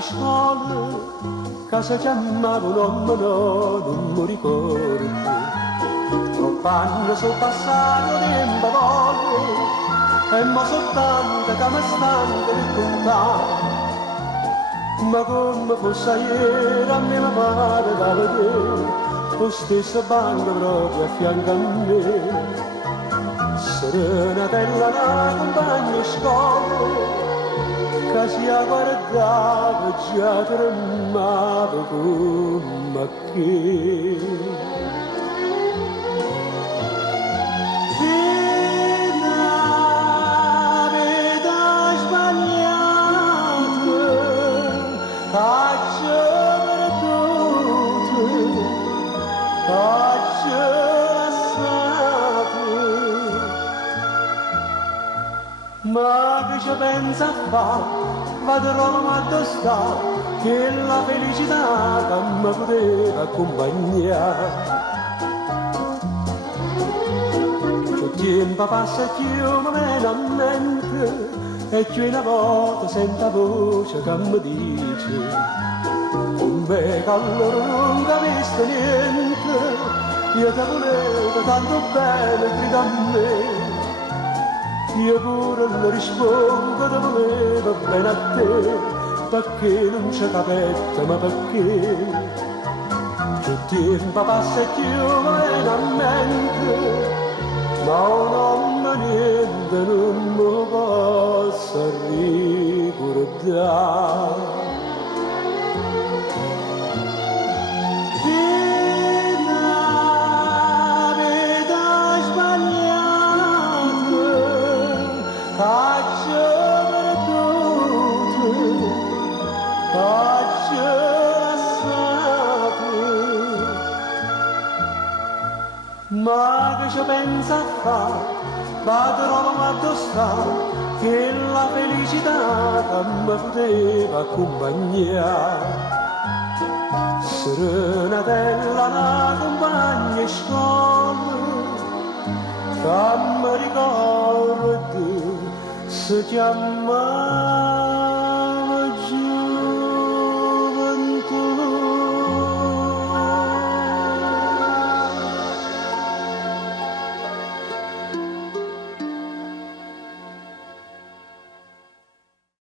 scuole, che si chiamavano non mi ricordo. Troppi anni sono passati tempo voglio, e mo soltanto che mi stanco di contare. Ma come fosse ieri a me mi pare da vedere, lo stesso banco proprio a fianco a me. Serena della una compagna di scuola, che si guardava già tremava come che. Vita sbagliata, caccia perduta, caccia lasciata. Ma che ci pensa a fare? Vado a Roma a tostare, che la felicità che mi poteva accompagnare. Più tempo passa più mi viene a mente, e più una volta sento la voce che mi dice: con me che allora non capisco niente, io ti volevo tanto bene, grida a me. Io pure le rispondo, ti volevo bene a te, perché non c'è capetta, ma perché? Più tempo passa e più mi viene a mente, ma un uomo niente non mi posso ricordare. Caccia perduta, caccia lasciata. Ma che ci pensa a fare? Vado a Roma a tostare, che la felicità che mi poteva accompagnare. Serena della una compagna di scuola, che mi ricordo si chiama